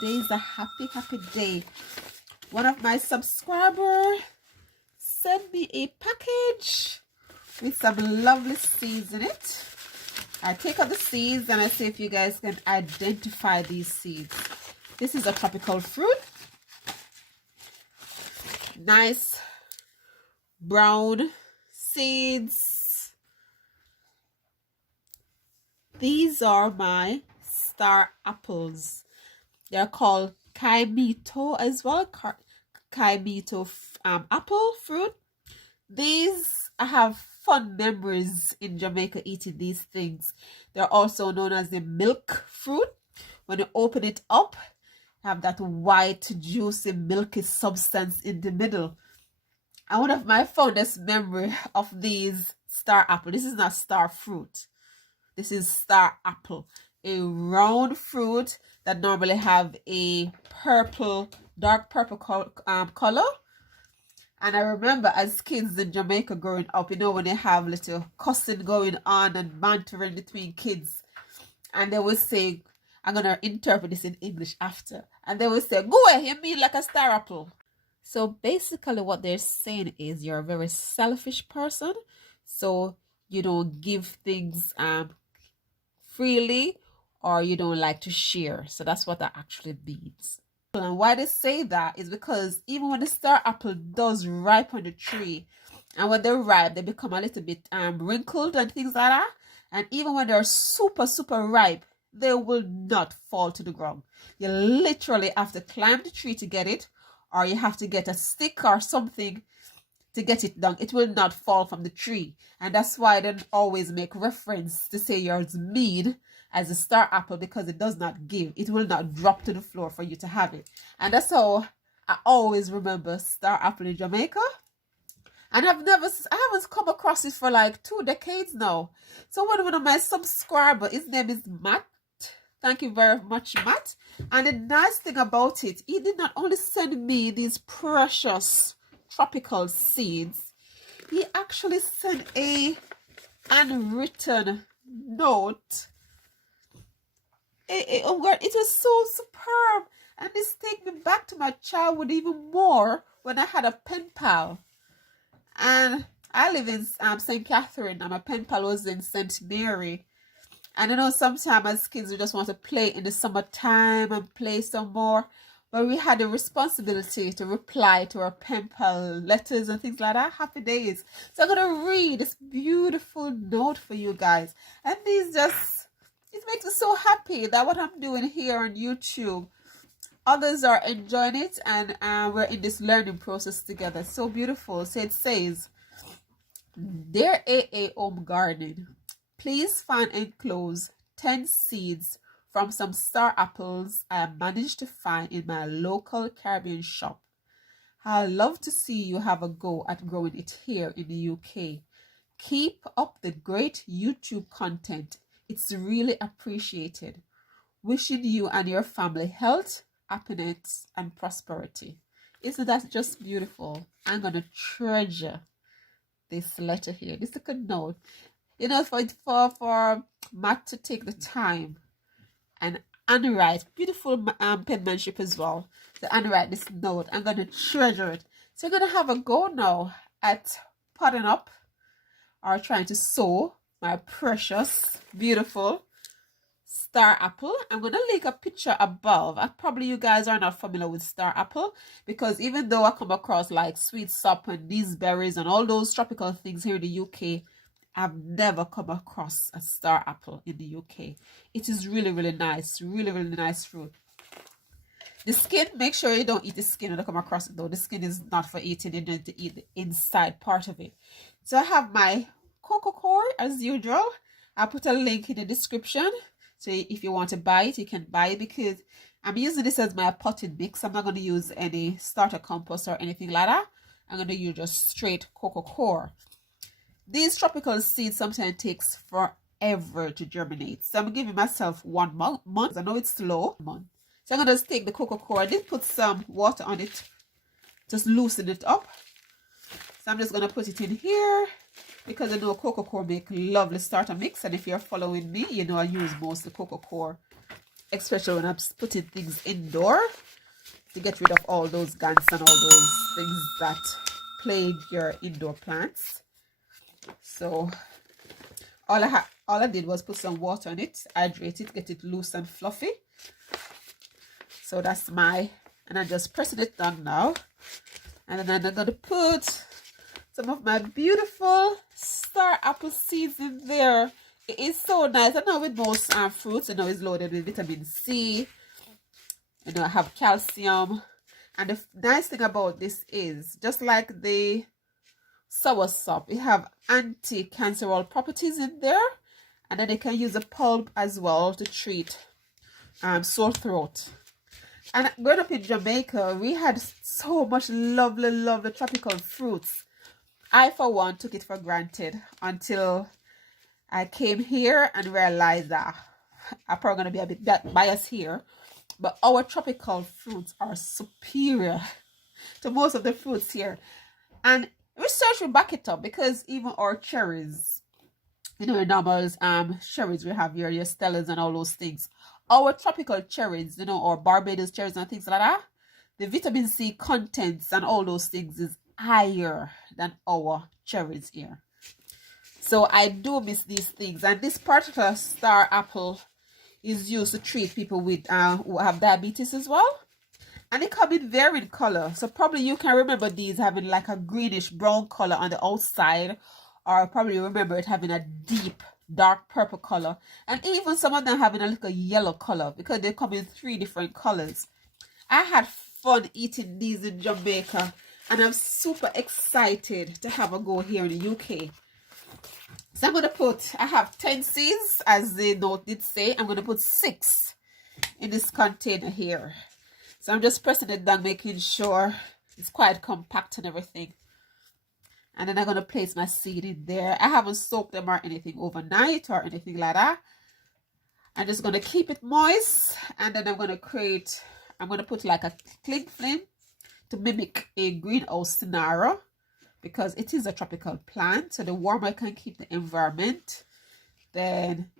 Today is a happy day. One of my subscribers sent me a package with some lovely seeds in it. I take out the seeds and I see if you guys can identify these seeds. This is a tropical fruit. Nice brown seeds. These are my star apples. They're called Caimito as well. Caimito apple fruit. These, I have fond memories in Jamaica eating these things. They're also known as the milk fruit. When you open it up, have that white, juicy, milky substance in the middle. And one of my fondest memory of these star apple. This is not star fruit. This is star apple. A round fruit that normally have a purple, dark purple color. And I remember as kids in Jamaica growing up, you know, when they have little cussing going on and bantering between kids. And they would say, I'm going to interpret this in English after. And they would say, go away, you mean like a star apple. So basically what they're saying is you're a very selfish person. So you don't give things freely, or you don't like to share. So that's what that actually means. And why they say that is because even when the star apple does ripe on the tree, and when they're ripe, they become a little bit wrinkled and things like that. And even when they're super ripe, they will not fall to the ground. You literally have to climb the tree to get it, or you have to get a stick or something to get it down. It will not fall from the tree. And that's why they always make reference to say you're as mean as a star apple, because it does not give. It will not drop to the floor for you to have it. And that's how I always remember star apple in Jamaica. And I haven't come across it for like 2 decades now. So one of my subscribers, his name is Matt. Thank you very much, Matt. And the nice thing about it, he did not only send me these precious tropical seeds, he actually sent a handwritten note. It was so superb, and this takes me back to my childhood even more, when I had a pen pal. And I live in St. Catherine, and my pen pal was in St. Mary. And I know sometimes as kids we just want to play in the summertime and play some more, but we had a responsibility to reply to our pen pal letters and things like that. Happy days. So I'm gonna read this beautiful note for you guys, and it makes me so happy that what I'm doing here on YouTube, others are enjoying it, and we're in this learning process together. So beautiful. So it says, Dear AA Home Gardening, please find enclosed 10 seeds from some star apples I managed to find in my local Caribbean shop. I'd love to see you have a go at growing it here in the UK. Keep up the great YouTube content. It's really appreciated. Wishing you and your family health, happiness, and prosperity. Isn't that just beautiful? I'm going to treasure this letter here. This little note. You know, for Matt to take the time and handwrite, beautiful penmanship as well, to handwrite this note. I'm going to treasure it. So I'm going to have a go now at potting up or trying to sow my precious, beautiful star apple. I'm going to link a picture above. Probably you guys are not familiar with star apple, because even though I come across like sweet sop and these berries and all those tropical things here in the UK, I've never come across a star apple in the UK. It is really nice. Really nice fruit. The skin, make sure you don't eat the skin when you come across it though. The skin is not for eating. You need to eat the inside part of it. So I have my Coco Coir as usual. I'll put a link in the description. So if you want to buy it, you can buy it, because I'm using this as my potting mix. I'm not going to use any starter compost or anything like that. I'm going to use just straight Coco Coir. These tropical seeds sometimes takes forever to germinate. So I'm giving myself 1 month. I know it's slow. So I'm going to just take the Coco Coir. I did put some water on it. Just loosen it up. So I'm just going to put it in here, because I know Coco Coir make lovely starter mix. And if you're following me, you know I use most of the Coco Coir especially when I'm putting things indoor, to get rid of all those gants and all those things that plague your indoor plants. So all I did was put some water on it, hydrate it, get it loose and fluffy. So that's and I'm just pressing it down now. And then I'm gonna put some of my beautiful star apple seeds in there. It is so nice. I know with most fruits, you know, it's loaded with vitamin C. You know, I have calcium. And the nice thing about this is, just like the soursop, it have anti-cancerous properties in there. And then they can use the pulp as well to treat sore throat. And growing up in Jamaica, we had so much lovely, lovely tropical fruits. I, for one, took it for granted until I came here and realized that I'm probably going to be a bit biased here, but our tropical fruits are superior to most of the fruits here. And research will back it up, because even our cherries, you know, normal cherries we have here, your Stellas and all those things, our tropical cherries, you know, or Barbados cherries and things like that, the vitamin C contents and all those things is higher than our cherries here. So I do miss these things. And this particular star apple is used to treat people with who have diabetes as well. And they come in varying color. So probably you can remember these having like a greenish brown color on the outside, or probably remember it having a deep dark purple color, and even some of them having a little yellow color, because they come in 3 different colors. I had fun eating these in Jamaica, and I'm super excited to have a go here in the UK. So I'm going to I have 10 seeds, as the note did say. I'm going to put 6 in this container here. So I'm just pressing it down, making sure it's quite compact and everything. And then I'm going to place my seed in there. I haven't soaked them or anything overnight or anything like that. I'm just going to keep it moist. And then I'm going to put like a cling film to mimic a greenhouse scenario, because it is a tropical plant. So the warmer I can keep the environment, then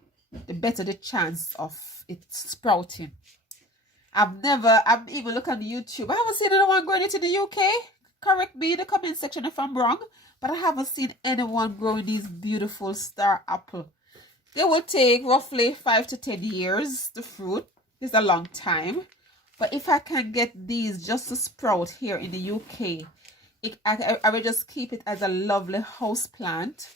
the better the chance of it sprouting. I'm even looking on YouTube. I haven't seen anyone growing it in the UK. Correct me in the comment section if I'm wrong, but I haven't seen anyone growing these beautiful star apple. They will take roughly 5 to 10 years to fruit. It's a long time. But if I can get these just to sprout here in the UK, I will just keep it as a lovely house plant,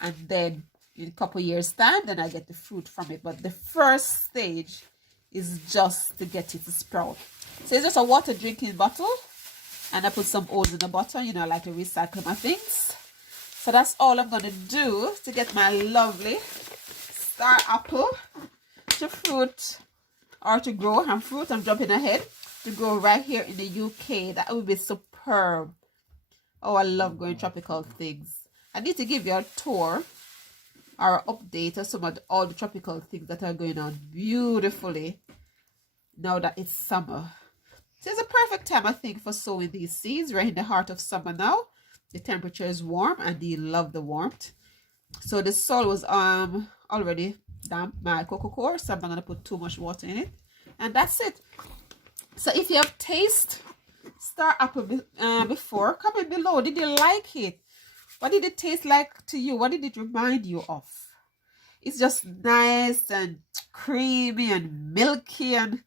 and then in a couple years time, then I get the fruit from it. But the first stage is just to get it to sprout. So it's just a water drinking bottle. And I put some holes in the bottom, you know, I like to recycle my things. So that's all I'm going to do to get my lovely star apple to fruit, or to grow. And fruit, I'm jumping ahead, to grow right here in the UK. That would be superb. Oh, I love growing tropical things. I need to give you a tour or update of some of all the tropical things that are going on beautifully now that it's summer. So it's a perfect time, I think, for sowing these seeds. We're in the heart of summer now. The temperature is warm, and they love the warmth. So the soil was already damp, my Coco Coir, so I'm not going to put too much water in it. And that's it. So if you have tasted star apple before, comment below. Did you like it? What did it taste like to you? What did it remind you of? It's just nice and creamy and milky, and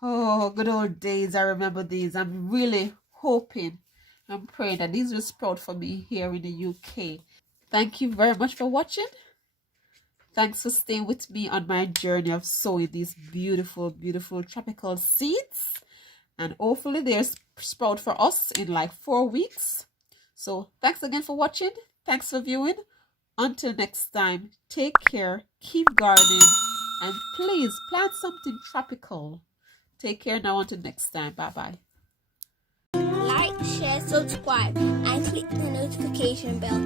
oh, good old days. I remember these. I'm really hoping and praying that these will sprout for me here in the UK. Thank you very much for watching. Thanks for staying with me on my journey of sowing these beautiful, beautiful tropical seeds. And hopefully they'll sprout for us in like 4 weeks. So thanks again for watching. Thanks for viewing. Until next time, take care, keep gardening, and please plant something tropical. Take care now until next time. Bye-bye. Like, share, subscribe, and click the notification bell.